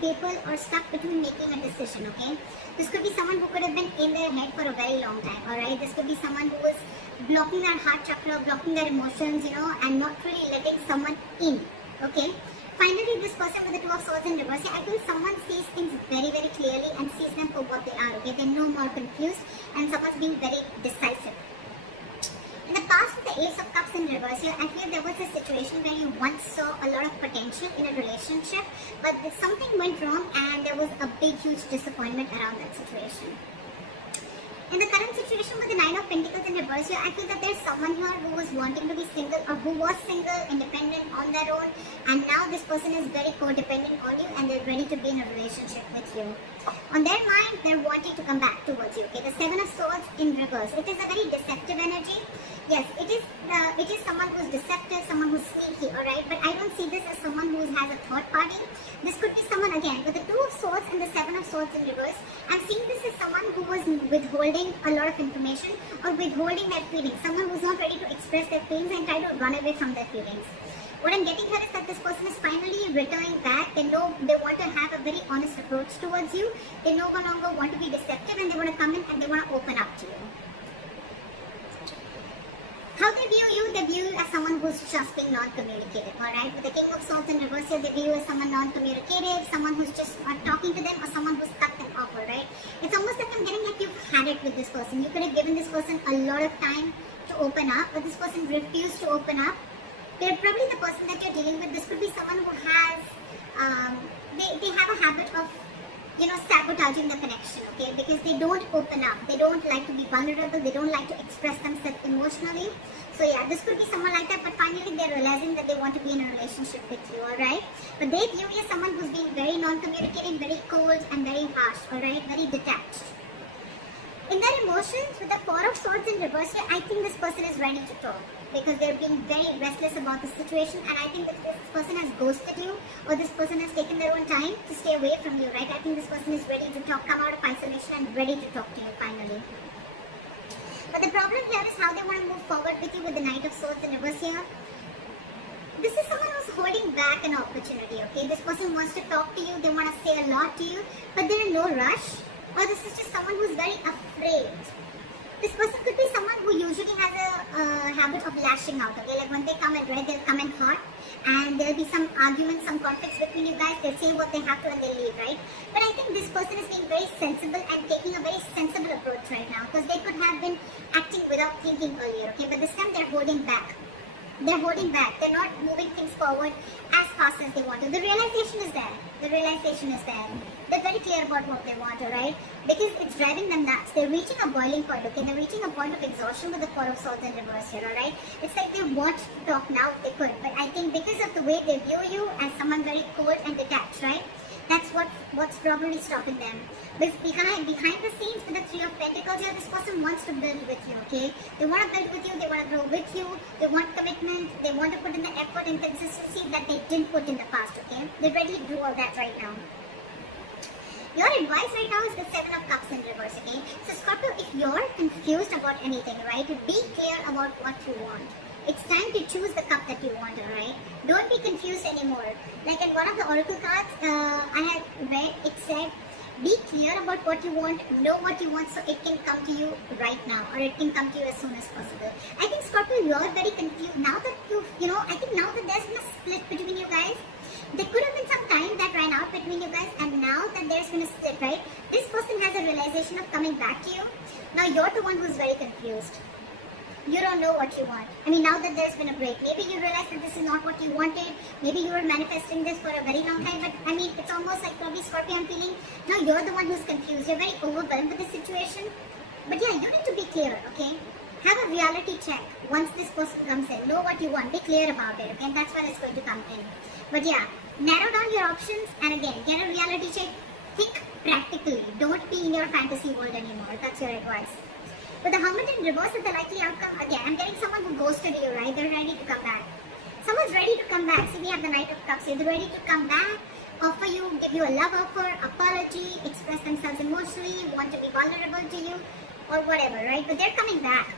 people or stuck between making a decision, okay? This could be someone who could have been in their head for a very long time, alright? This could be someone who was blocking their heart chakra, blocking their emotions, you know, and not really letting someone in, okay? Finally, this person with the Two of Swords in reverse, I feel someone sees things very, very clearly and sees them for what they are, okay? They're no more confused and someone's being very decisive. In the past, with the Ace of Cups in reverse here, I feel there was a situation where you once saw a lot of potential in a relationship, but something went wrong and there was a big, huge disappointment around that situation. In the current situation with the Nine of Pentacles in reverse here, I feel that there's someone here who was wanting to be single or who was single, independent on their own, and now this person is very codependent on you and they're ready to be in a relationship with you. On their mind, they're wanting to come back towards you, okay? The Seven of Swords in reverse. It is a very deceptive energy. Yes, it is someone who's deceptive, someone who's sneaky, alright? But I don't see this as someone who has a third party. This could be someone, again, with the Two of Swords and the Seven of Swords in reverse. I'm seeing this as someone who was withholding a lot of information or withholding their feelings. Someone who's not ready to express their feelings and try to run away from their feelings. What I'm getting here is that this person is finally returning back. They know they want to have a very honest approach towards you. They no longer want to be deceptive and they want to come in and they want to open up to you. How they view you as someone who's just being non-communicative, alright? With the King of Swords in reverse here, they view you as someone non-communicative, someone who's just not talking to them or someone who's cut them off, alright? It's almost like I'm getting like you've had it with this person. You could have given this person a lot of time to open up, but this person refused to open up. They're probably the person that you're dealing with. This could be someone who has, they have a habit of, you know, sabotaging the connection, okay? Because they don't open up. They don't like to be vulnerable. They don't like to express themselves emotionally. So yeah, this could be someone like that, but finally they're realizing that they want to be in a relationship with you, alright? But they view you as someone who's being very non-communicating, very cold and very harsh, alright? Very detached. In their emotions, with the Four of Swords in reverse here, I think this person is ready to talk because they're being very restless about the situation, and I think that this person has ghosted you or this person has taken their own time to stay away from you, right? I think this person is ready to talk, come out of isolation and ready to talk to you finally. But the problem here is how they want to move forward with you with the Knight of Swords in reverse here. This is someone who's holding back an opportunity, okay? This person wants to talk to you, they want to say a lot to you, but they're in no rush. Or this is just someone who's very afraid. This person could be someone who usually has a habit of lashing out, okay? Like when they come in red, they'll come in hot and there'll be some arguments, some conflicts between you guys. They'll say what they have to and they'll leave, right? But I think this person is being very sensible and taking a very sensible approach right now because they could have been acting without thinking earlier, okay? But this time they're holding back. They're holding back. They're not moving things forward as fast as they want to. The realization is there. The realization is there. They're very clear about what they want, alright? Because it's driving them nuts. They're reaching a boiling point, okay? They're reaching a point of exhaustion with the Four of Swords in reverse here, alright? It's like they want to talk now if they could. But I think because of the way they view you as someone very cold and detached, right? That's what's probably stopping them. But behind the scenes with the Three of Pentacles here, this person wants to build with you, okay? They want to build with you, they want to grow with you, they want commitment, they want to put in the effort and consistency that they didn't put in the past, okay? They're ready to do all that right now. Your advice right now is the Seven of Cups in reverse, okay? So Scorpio, if you're confused about anything, right, be clear about what you want. It's time to choose the cup that you want, alright? Don't be confused anymore. Like in one of the oracle cards I had read, it said, be clear about what you want, know what you want so it can come to you right now or it can come to you as soon as possible. I think Scorpio, you're very confused. Now that I think now that there's been a split between you guys, there could have been some time that ran out between you guys and now that there's been a split, right? This person has a realization of coming back to you. Now you're the one who's very confused. You don't know what you want. I mean, now that there's been a break, maybe you realize that this is not what you wanted. Maybe you were manifesting this for a very long time. But I mean, it's almost like probably Scorpio, I'm feeling, now you're the one who's confused. You're very overwhelmed with the situation. But yeah, you need to be clear, okay? Have a reality check once this person comes in. Know what you want. Be clear about it, okay? And that's when it's going to come in. But yeah, narrow down your options and again, get a reality check. Think practically. Don't be in your fantasy world anymore. That's your advice. But the Hermit in reverse is the likely outcome. Again, I'm getting someone who ghosted you, right? They're ready to come back. Someone's ready to come back. See, we have the Knight of Cups here. They're ready to come back, offer you, give you a love offer, apology, express themselves emotionally, want to be vulnerable to you, or whatever, right? But they're coming back.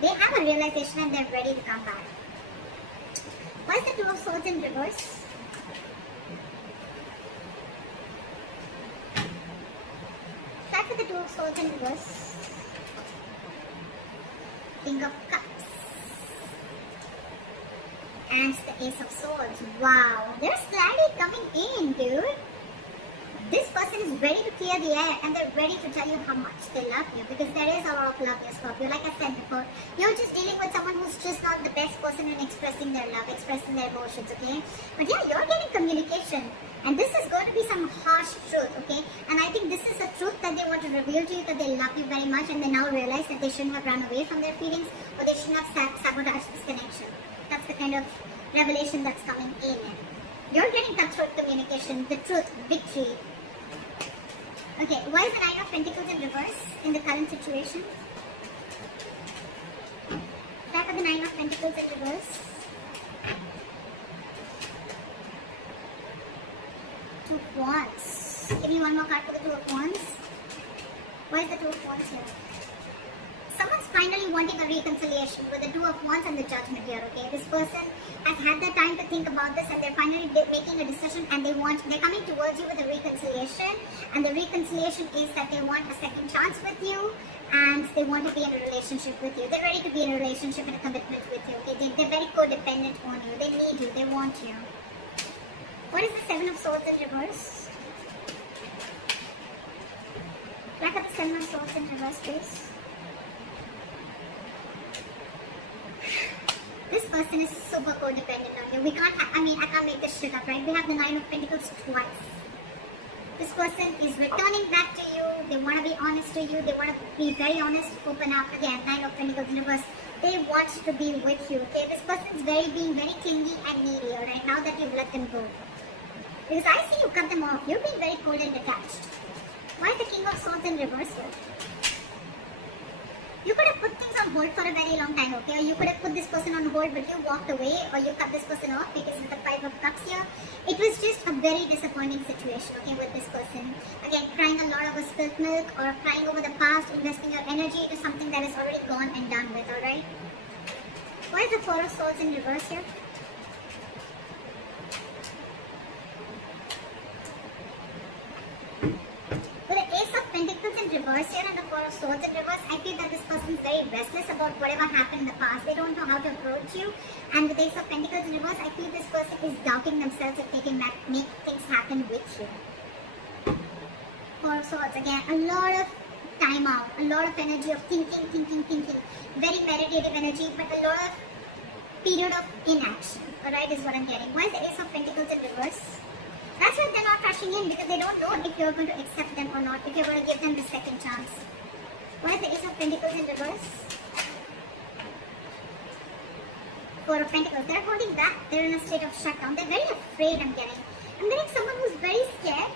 They have a realization and they're ready to come back. Why is the Two of Swords in reverse? of Swords in reverse. King of Cups. And the Ace of Swords. Wow, there's clarity coming in, dude. This person is ready to clear the air and they're ready to tell you how much they love you, because there is a lot of love here, Scorpio. Like I said before, you're just dealing with someone who's just not the best person in expressing their love, expressing their emotions, okay? But yeah, you're getting communication, and this is going to be some harsh truth, okay? And I think this is a truth that they want to reveal to you, that they love you very much, and they now realize that they shouldn't have run away from their feelings, or they shouldn't have sabotaged this connection. That's the kind of revelation that's coming in. You're getting cutthroat communication, the truth, victory. Okay, why is the Nine of Pentacles in reverse in the current situation? Back of the Nine of Pentacles in reverse. Two of Wands. Give me one more card for the Two of Wands. Why is the Two of Wands here? Someone's finally wanting a reconciliation with the Two of Wands and the Judgment here, okay? This person has had the time to think about this, and they're finally making a decision, and they're coming towards you with a reconciliation, and the reconciliation is that they want a second chance with you, and they want to be in a relationship with you. They're ready to be in a relationship and a commitment with you, okay? They're very codependent on you. They need you. They want you. What is the Seven of Swords in reverse? Back at the Seven of Swords in reverse, please. This person is super codependent on you. I can't make this shit up, right? We have the Nine of Pentacles twice. This person is returning back to you. They want to be honest to you. They want to be very honest, open up. Again, Nine of Pentacles in reverse. They want to be with you, okay? This person is being very clingy and needy, alright? Now that you've let them go. Because I see you cut them off. You're being very cold and detached. Why is the King of Swords in reverse here? You could have put things on hold for a very long time, okay? Or you could have put this person on hold, but you walked away, or you cut this person off because of the Five of Cups here. It was just a very disappointing situation, okay, with this person. Again, crying a lot over spilt milk, or crying over the past, investing your energy into something that is already gone and done with, alright? Why is the Four of Swords in reverse here? Pentacles in reverse here and the Four of Swords in reverse, I feel that this person is very restless about whatever happened in the past. They don't know how to approach you. And with Ace of Pentacles in reverse, I feel this person is doubting themselves if they can make things happen with you. Four of Swords, again, a lot of time out, a lot of energy of thinking. Very meditative energy, but a lot of period of inaction. Alright, is what I'm getting. Why is the Ace of Pentacles in reverse? That's why they're not rushing in, because they don't know if you're going to accept them or not, if you're going to give them the second chance. Why is the Ace of Pentacles in reverse? Four of Pentacles. They're holding back. They're in a state of shutdown. They're very afraid, I'm getting. I'm getting someone who's very scared.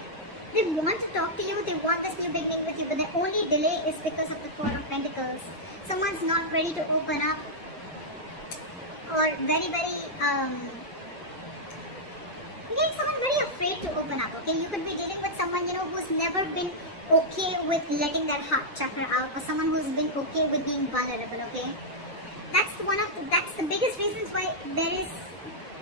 They want to talk to you. They want this new beginning with you, but the only delay is because of the Four of Pentacles. Someone's not ready to open up, or very Again, someone very afraid to open up, okay? You could be dealing with someone, who's never been okay with letting their heart chakra out, or someone who's been okay with being vulnerable, okay? That's the biggest reasons why there is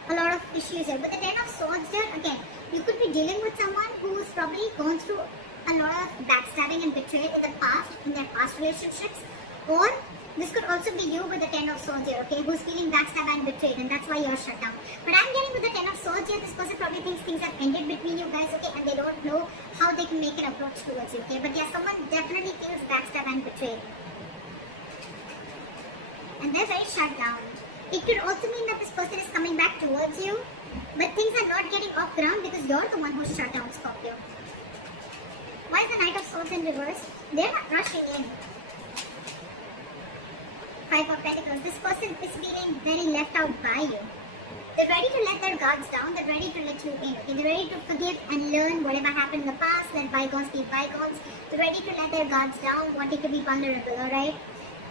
a lot of issues here. But the Ten of Swords here, again, you could be dealing with someone who's probably gone through a lot of backstabbing and betrayal in their past relationships, or this could also be you with the Ten of Swords here, okay, who's feeling backstabbed and betrayed, and that's why you're shut down. But I'm getting with the Ten of Swords here, this person probably thinks things have ended between you guys, okay, and they don't know how they can make an approach towards you, okay. But yeah, someone definitely feels backstabbed and betrayed, and they're very shut down. It could also mean that this person is coming back towards you, but things are not getting off ground because you're the one who's shut down, Scorpio. Why is the Knight of Swords in reverse? They're not rushing in. Five of Pentacles. This person is feeling very left out by you. They're ready to let their guards down. They're ready to let you in. Okay? They're ready to forgive and learn whatever happened in the past. Let bygones be bygones. They're ready to let their guards down, wanting to be vulnerable. Alright?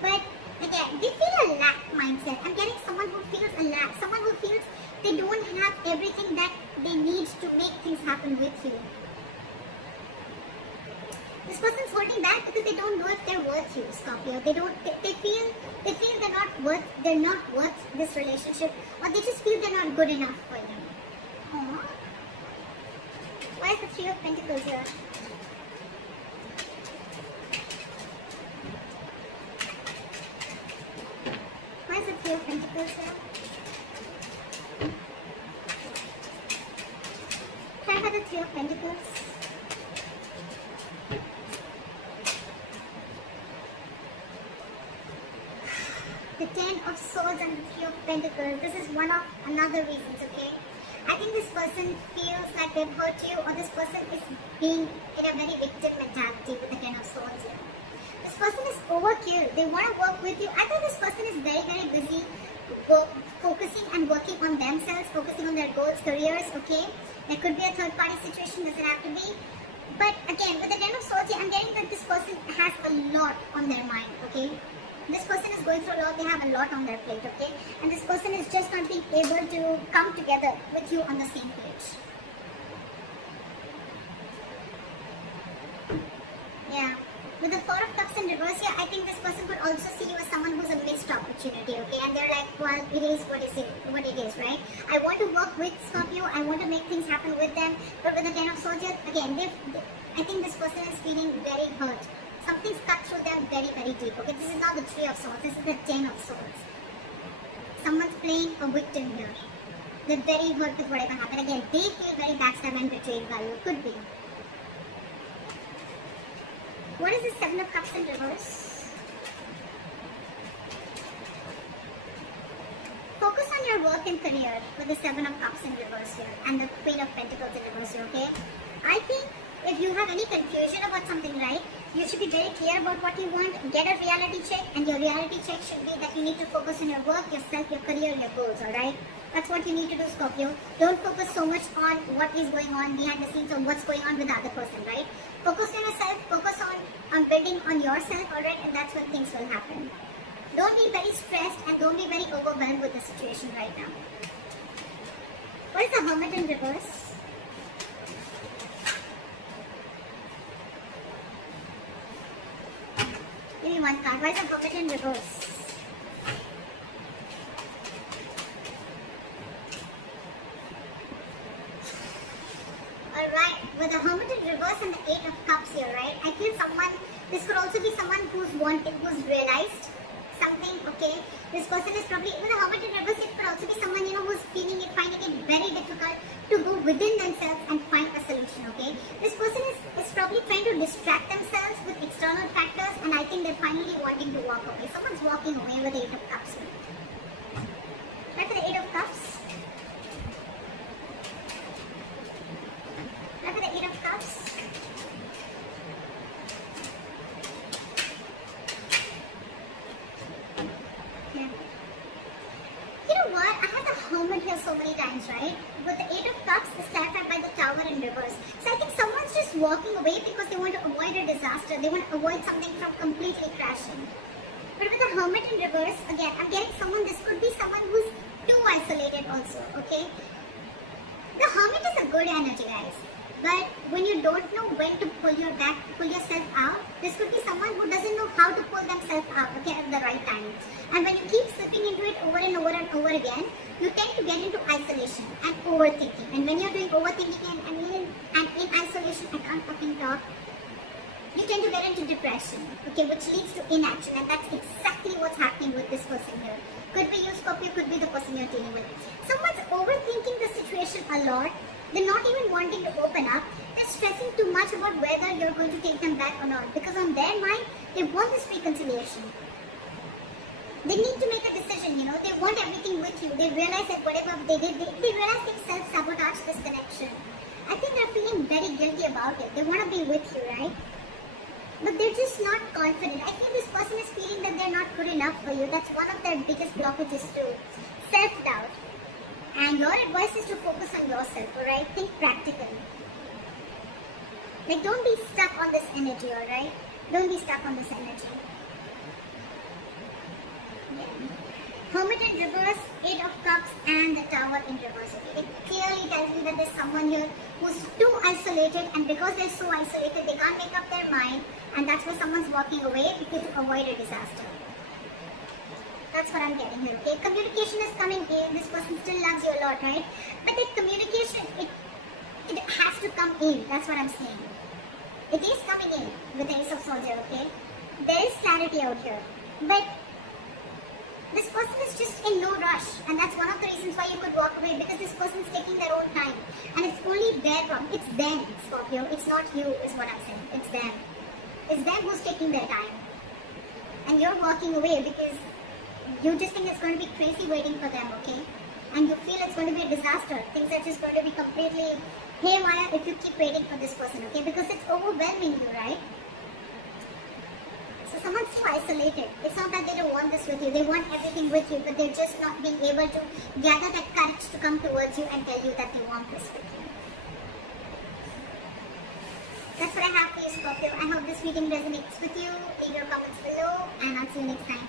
But again, they feel a lack mindset. I'm getting someone who feels a lack. Someone who feels they don't have everything that they need to make things happen with you. This person's holding back because they don't know if they're worth you, Scorpio. They feel they're not worth this relationship, or they just feel they're not good enough for you. Aww. Why is the Three of Pentacles here? Three of Pentacles here. Try for the Three of Pentacles. The Ten of Swords and the Three of Pentacles. This is one of another reasons, okay? I think this person feels like they've hurt you, or this person is being in a very victim mentality with the Ten of Swords here. This person is overkill. They want to work with you. I think this person is very, very busy focusing and working on themselves, focusing on their goals, careers, okay? There could be a third party situation, doesn't have to be. But again, with the Ten of Swords here, I'm getting that this person has a lot on their mind, okay? This person is going through a lot, they have a lot on their plate, okay? And this person is just not being able to come together with you on the same page. Yeah. With the Four of Cups in reverse here, I think this person could also see you as someone who's a missed opportunity, okay? And they're like, well, it is what it is, right? I want to work with Scorpio, I want to make things happen with them, but with the Ten of Swords here, again, I think this person is feeling very hurt. Something's cut through them very, very deep, okay? This is not the Three of Swords, this is the Ten of Swords. Someone's playing a victim here. They're very hurt with whatever happened. Again, they feel very backstabbed and betrayed by you. Could be. What is the Seven of Cups in reverse? Focus on your work and career with the Seven of Cups in reverse here and the Queen of Pentacles in reverse here, okay? I think if you have any confusion about something, right, you should be very clear about what you want, get a reality check, and your reality check should be that you need to focus on your work, yourself, your career, your goals, alright? That's what you need to do, Scorpio. Don't focus so much on what is going on behind the scenes or what's going on with the other person, right? Focus on yourself, focus on building on yourself, alright, and that's when things will happen. Don't be very stressed and don't be very overwhelmed with the situation right now. What is the Hermit in reverse? Give me one card. Why is the Hermit in reverse? Alright, with the Hermit in reverse and the Eight of Cups here, right? I feel this could also be someone who's realized something, okay? This person is probably, with the Hermit in reverse, it could also be someone, who's finding it very difficult to go within themselves and find a solution, okay? This person is probably trying to distract themselves with external factors, and I think they're finally wanting to walk away. Someone's walking away with the Eight of Cups. Try for the Eight of Cups. Try for the Eight of Cups. Yeah. You know what? I had the Hermit here so many times, right? With the Eight of Cups is clarified by the Tower in reverse. So I think someone's just walking away because they want to avoid a disaster. They want to avoid something from completely crashing. But with the Hermit in reverse, again, I'm getting this could be someone who's too isolated also, okay? The Hermit is a good energy, guys. But when you don't know when to pull yourself out, this could be someone who doesn't know how to pull themselves out, okay, at the right time. And when you keep slipping into it over and over and over again, you tend to get into isolation and overthinking. And when you're doing overthinking and in isolation, I can't fucking talk, you tend to get into depression, okay, which leads to inaction. And that's exactly what's happening with this person here. Could be you, Scorpio, could be the person you're dealing with. Someone's overthinking the situation a lot. They're not even wanting to open up. They're stressing too much about whether you're going to take them back or not. Because on their mind, they want this reconciliation. They need to make a decision, They want everything with you. They realize that whatever they did, they realize they self-sabotage this connection. I think they're feeling very guilty about it. They want to be with you, right? But they're just not confident. I think this person is feeling that they're not good enough for you. That's one of their biggest blockages too. Self-doubt. And your advice is to focus on yourself, alright? Think practically. Like, don't be stuck on this energy, alright? Don't be stuck on this energy. Yeah. Hermit in reverse, Eight of Cups, and the Tower in reverse. Okay? It clearly tells me that there's someone here who's too isolated, and because they're so isolated, they can't make up their mind, and that's why someone's walking away because to avoid a disaster. That's what I'm getting here, okay? Communication is coming in. This person still loves you a lot, right? But the communication, it has to come in. That's what I'm saying. It is coming in with the Ace of Swords here, okay? There is clarity out here. But This person is just in no rush, and that's one of the reasons why you could walk away, because this person is taking their own time, and it's only their problem. It's them, Scorpio. It's not you, is what I'm saying. It's them. It's them who's taking their time, and you're walking away because you just think it's going to be crazy waiting for them, okay? And you feel it's going to be a disaster. Things are just going to be completely haywire if you keep waiting for this person, okay? Because it's overwhelming you, right? So someone's too isolated. It's not that they don't want this with you. They want everything with you, but they're just not being able to gather that courage to come towards you and tell you that they want this with you. That's what I have for you, Scorpio. I hope this reading resonates with you. Leave your comments below, and I'll see you next time.